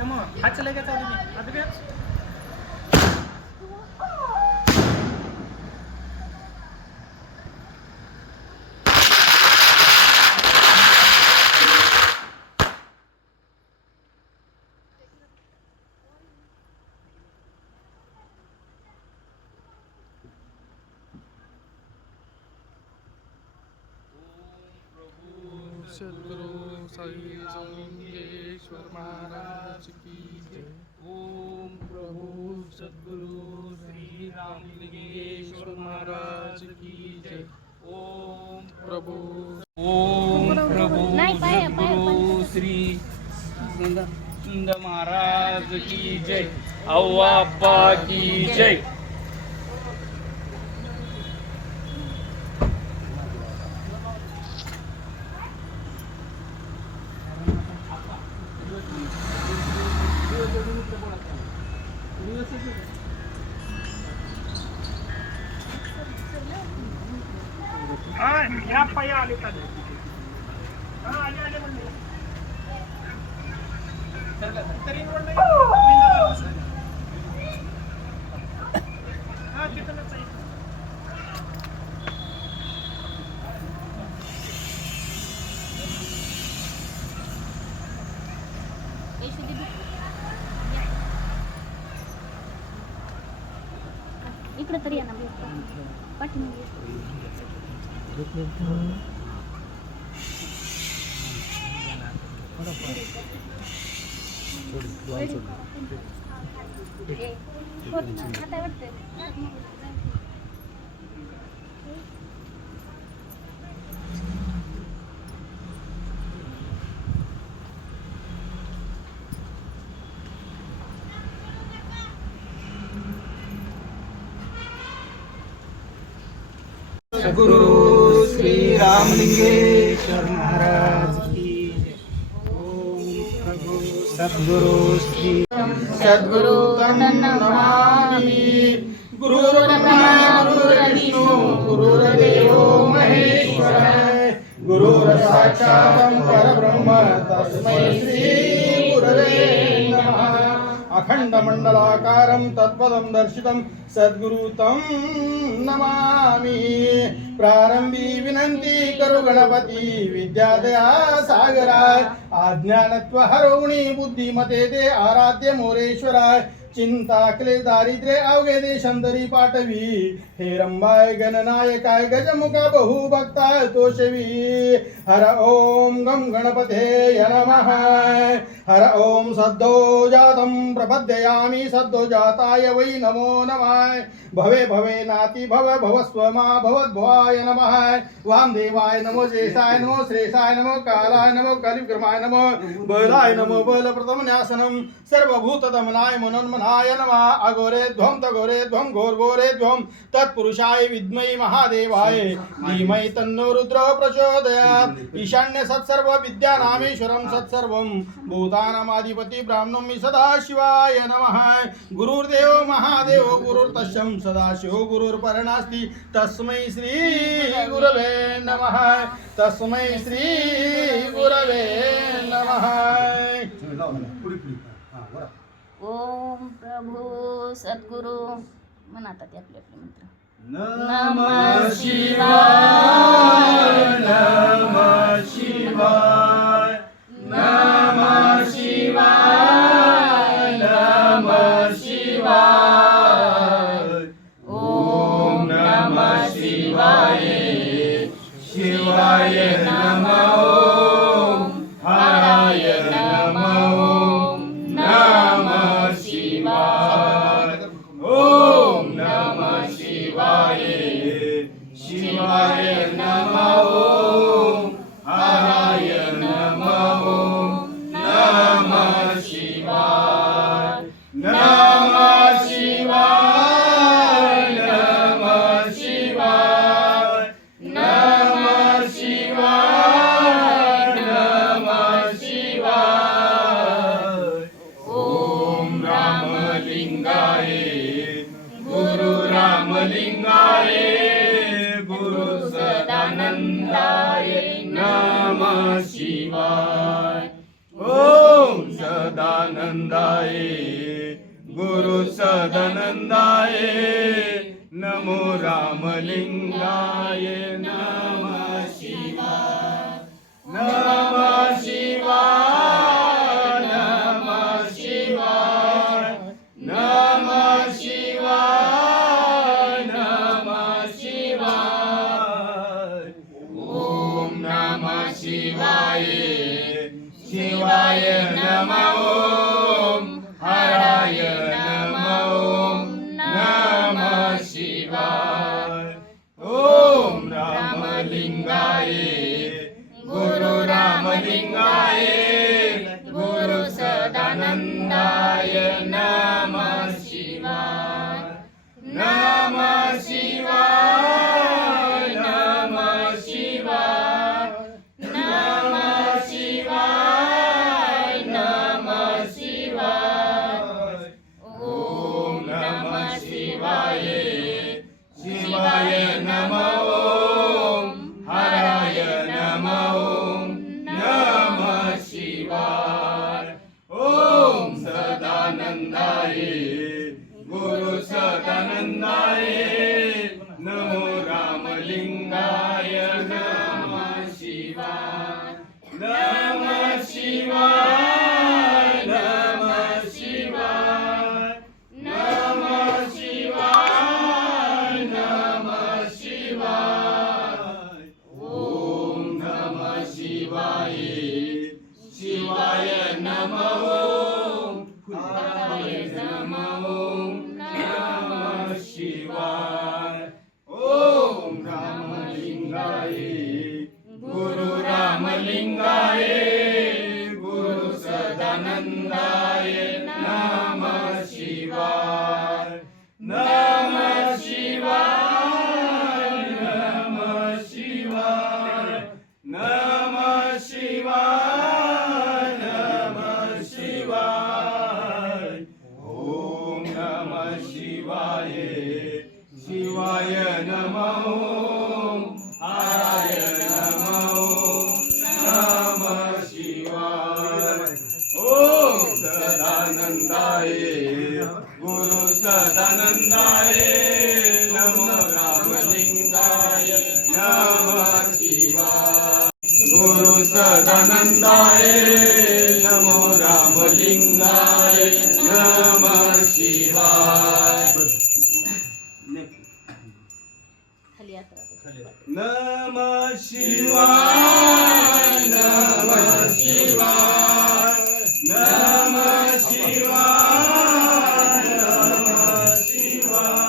समोर हात चलेगा चालू मी आता बी सद्गुरु साई रामलिंगेश्वर महाराज की जय। ओम प्रभु सद्गुरु श्री रामलिंगेश्वर महाराज की जय। ओम प्रभु सद्गुरु श्री महाराज की जय। अव्वा की जय। या पाया आले का आले म्हणले तरी तिथं इकडे तरी या ना पाठीमागे सद्गुरु श्री रामलिंगेश्वर महाराज की जय। ओम प्रभु सद्गुरु श्री सद्गुरु नमामि। गुरुर्ब्रह्मा गुरुर्विष्णु गुरुर्देवो महेश्वरः गुरुर्साक्षात् परब्रह्म तस्मै श्री गुरवे नमः। अखंडमंडलाकारं तत्पदं दर्शितं सद्गुरु तं नमामि। प्रारंभी विनंती करू गणपती विद्यादया सागराय अज्ञानत्व हरवणी बुद्धिमते ते आराध्य मोरेश्वराय। चिंता क्लेश दारिद्र्य अवघे देशांतरी पाठवी हे रंबाय गणनायकाय गजमुखा बहुभक्ताय तोषवी। हर ओम गम गणपते नमः। हर ओम सद्दो जातं प्रपद्ययामि सद्दो जाताय वै नमो नमः। भवे भवे नाति भव भवस्वमा भवद्भवाय नमः। वामदेवाय नमो ज्येष्ठाय नमो श्रेष्ठाय नमो कालाय नमो कलिविक्रमाय नमो बलाय नमो बल प्रथम न्यासनम सर्वभूत दमनाय मनोन्मनाय नमः। अघोरे ध्वम तघोरे ध्वम घोर घोरे ध्वम तत्पुरुषाय विद्महे महादेवाय धीमहि तन्नो रुद्र प्रचोदयात्। ईशान्य सत्सर्व विद्यानामेश्वरं सत्सर्वं भूतानामाधिपति ब्राह्मणं सदाशिवाय नमः। गुरुर्देव महादेव गुरुर्तस्यं सदाशिवो गुरुर्परनास्ति तस्मै श्री गुरवे नमः। तस्मै श्री गुरवे नमः। ओम प्रभु सद्गुरु म्हणतात आपले आपले मंत्र। नमः शिवाय नमः शिवाय नमः शिवाय नमः शिवाय। ओम नमः शिवाय शिवाय नमः। ओम हराय नमः। ओम नमः शिवाय। ओम नमः शिवाय शिवाय नमः। ओम हराय नमः। सदानंदाय गुरु सदानंदाय नमो रामलिंगाय नमः शिवाय नमः शिवाय नमः शिवाय नमः शिवाय नमः शिवाय ओम नमः शिवाय शिवाय नमः ओम हराय नमः ओम नमः शिवाय ओम रामलिंगाय गुरु रामलिंगाय गुरु सदानंदाय नमः शिवाय नमः शिवाय नमः शिवाय नमः शिवाय नमः शिवाय ओम नमः शिवाय शिवाय नमः ओम हराय नमः ओम नमः शिवाय ओम सदानंदाय गुरु सदानंदाय नमो रामलिंगाय नमः शिवाय नमः शिवाय नमः शिवाय नमः शिवाय नमः शिवाय ओम नमः शिवाय शिवाय नमः ओम हराय नमः ओम नमः शिवाय ओम रामलिंगाय गुरु रामलिंगाय गुरु सदानंदाय नमः शिवाय नमः शिवाय नमः शिवाय नमः शिवाय नमः शिवाय ओम नमः शिवाय शिवाय नमः ओम हराय नमः ओम नमः शिवाय ओम सदानंदाय गुरु सदानंदाय नमो रामलिंगाय नमः शिवाय गुरु सदानंदाय नमो रामलिंगाय नमः शिवाय खाली यात्रा नमः शिवाय नमः शिवाय नमः शिवाय नमः शिवाय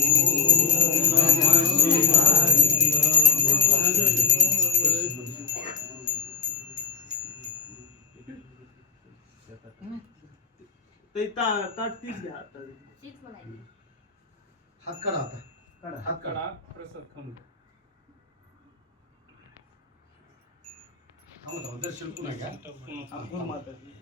ओम नमः शिवाय ते ताट तीच घ्या आता. तीच म्हणायची. हात काढा आता हात काढा प्रसाद खाऊन. दर्शन पुन्हा घ्या आपण माताजी.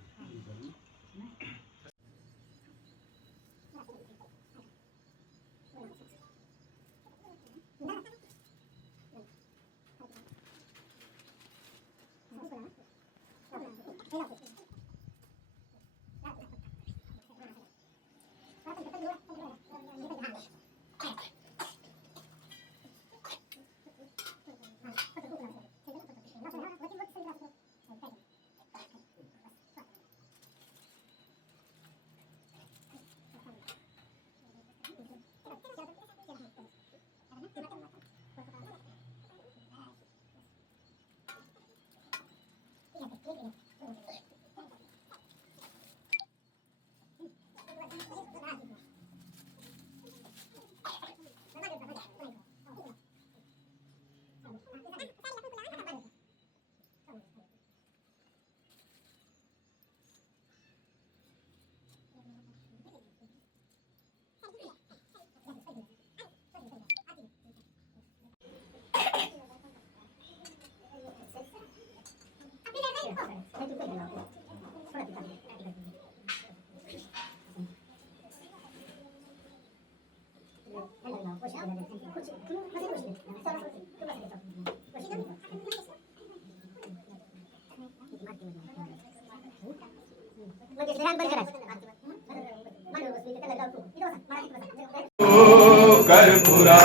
कर्पूरा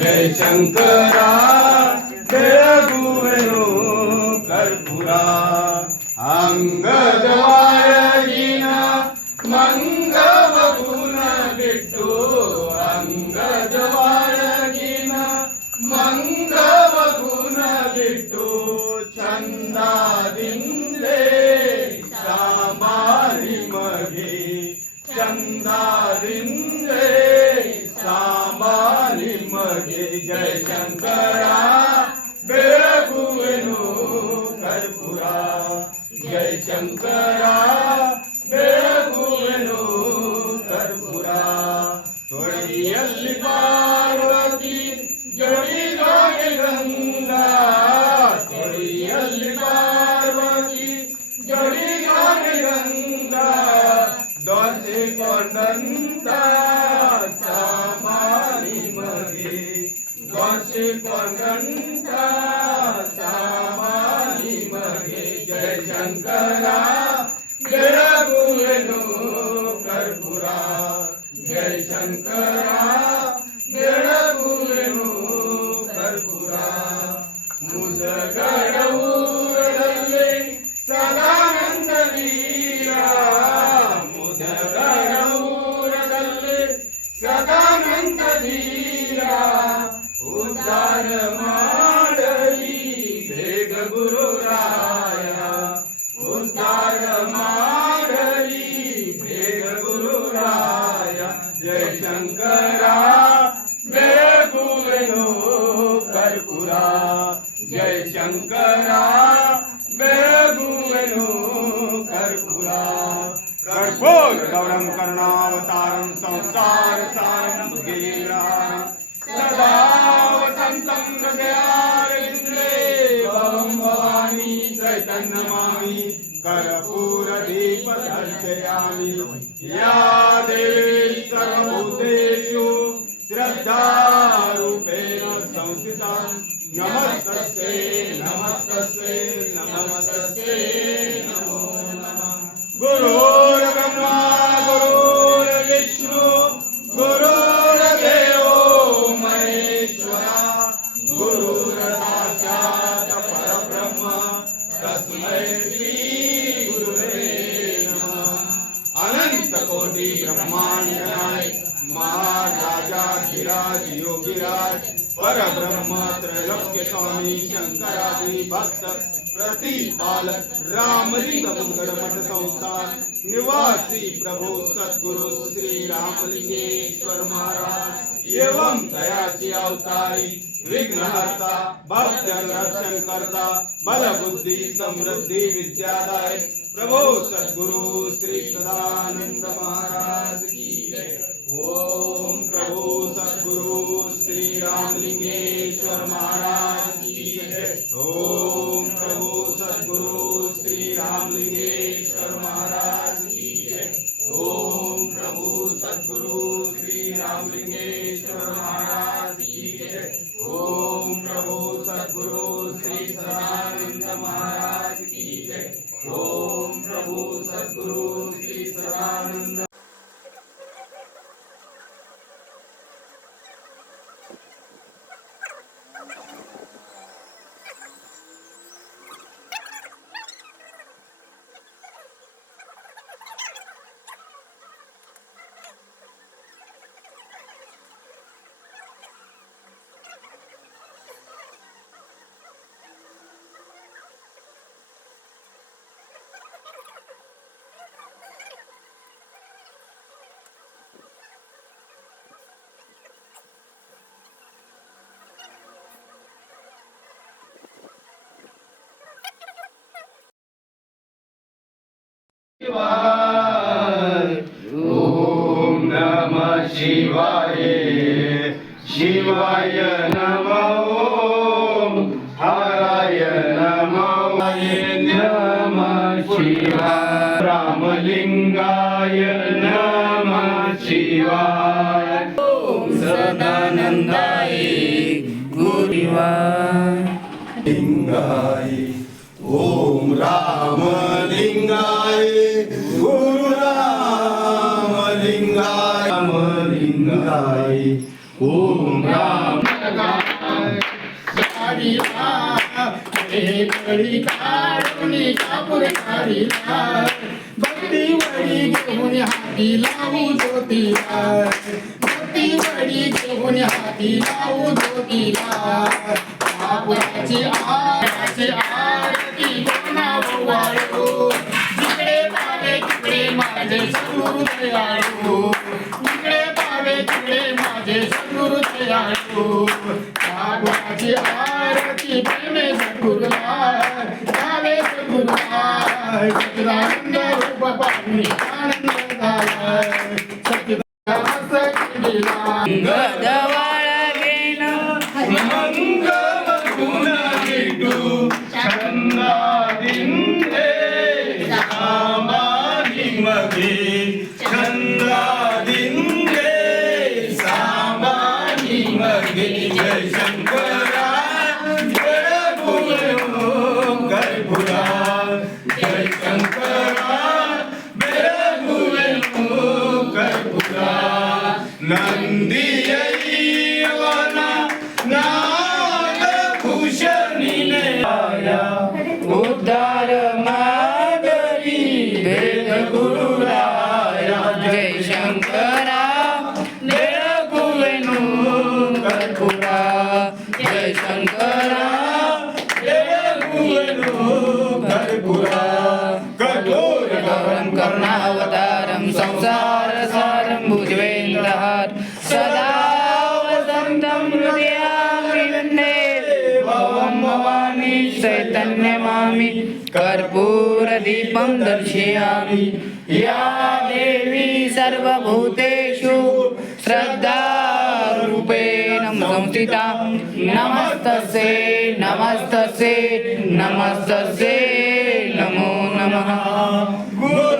जय शंकरा बेळगुवेनो कर्पूरा अंगद वाळगिन मंगव गुण बिट्टू अंगद वाळगिन मंगव गुण बिट्टू चंदादिंदे सामारी मगे चंदादिंदे सामारी मगे जय शंकरा बेळगुवेनो कर्पूरा जय शंकरा बेळगुवेनो कर्पूरा तोळियल्ली पार्वती जोडी जोडी गंगा तोळियल्ली पार्वती जोडी जोडी गंगा दोषे कोंडंता सामारी मगे दोषे कोंडंता सामारी मगे जय शंकरा बेळगुवेनो कर्पूरा जय शंकरा बेळगुवेनो कर्पूरा मुदगड ऊरले सदानंद वीरा मुदगड ऊरले सदानंद वीरा उद्धार माडली भेग गुरुराया उद्धार माडली भेग गुरुराया जय शंकरा बेळगुवेनो कर्पूरा जय शंकरा बेळगुवेनो कर्पूरा कर्पूर गौरं करुणावतारं संसार सारं भुगीरं सदा वसन्तं हृदयारविन्दे भवं भवानी चैतन्यमामि कर्पूरदीप दर्शयामि या देवी सर्वभूतेषु श्रद्धारूपेण संस्थिता नमस्तस्यै नमस्तस्यै नमस्तस्यै नमो नमः गुरुर्ब्रह्मा गुरुर्विष्णु गुरुर्देवो महेश्वरा गुरुर्साक्षात् परब्रह्म तस्मै श्री गुरुवे नमः अनंत कोटि ब्रह्मांड नायक महाराजाधिराज योगीराज परब्रह्म त्रैलोक्य स्वामी शंकरादि भक्त प्रतिपालक रामलिंग मंगल मठ संस्थान निवासी प्रभु सद्गुरु श्री रामलिंगेश्वर महाराज एवं दयाची अवतारी विघ्नहर्ता भक्त रक्षण करता बल बुद्धि समृद्धि विद्यादाय प्रभु सद्गुरु श्री सदानंद महाराज की जय। ओम प्रभु सद्गुरु श्री रामलिंगेश्वर महाराज की जय। ओम प्रभु सद्गुरु श्री रामलिंगेश्वर महाराज की जय। ओम प्रभु सद्गुरु श्री रामलिंगेश्वर महाराज की जय। ओम प्रभु सद्गुरु श्री सदानंद महाराज की जय। ओम प्रभु सद्गुरु श्री सदानंद ओम नमः शिवाय शिवाय नमः ओम हराय नमः नमः शिवाय रामलिंगाय नमः शिवाय ओम सदानंदाय गुरुवाय लिंगाय ओम रामलिंगाय ओम राम काढिला कळी काढुनी कापूर काढिला भक्ती वडी घेऊन हाती लावू ज्योतीला भक्ती वडी घेऊन हाती लावू ज्योतीला कापुराची आरती कोणावर वाळू जिकडे पावे तिकडे माझे सद्गुरु दयाळू जिकडे पावे तिकडे माझे सद्गुरु दयाळू कापुराची आरती प्रेमे सद्गुरुला गावे सद्गुरुला सच्चिदानंद रूप पाहुणे आनंद झाला सच्चिदानंद केला गदवाळ घेण मंगल गुण विटू छंदादिंदे सामानी मगे छंदादिंदे सामानी मगे जय शंकरा जय गुरु कर्पुरा जय शंकरा जय गुरु कर्पुरा नंदी यैवना नागभूषणीने आया उद्धार माधवी वेद गुरुराया जय शंकरा वेद गुवेणू कर्पुरा जय शंकरा जय गुरु कर्पुरा कठोर गौरं करुणावतारं संसार सारं भुजवेन्द्रहार सदा वसन्तं हृदयामि वन्दे भवं भवानी चैतन्यमामि कर्पूरदीपं दर्शयामि या देवी सर्वभूतेषु श्रद्धारूपेण संस्थिता नमस्तस्यै नमस्तस्यै नमस्तस्यै नमो नमः गुरु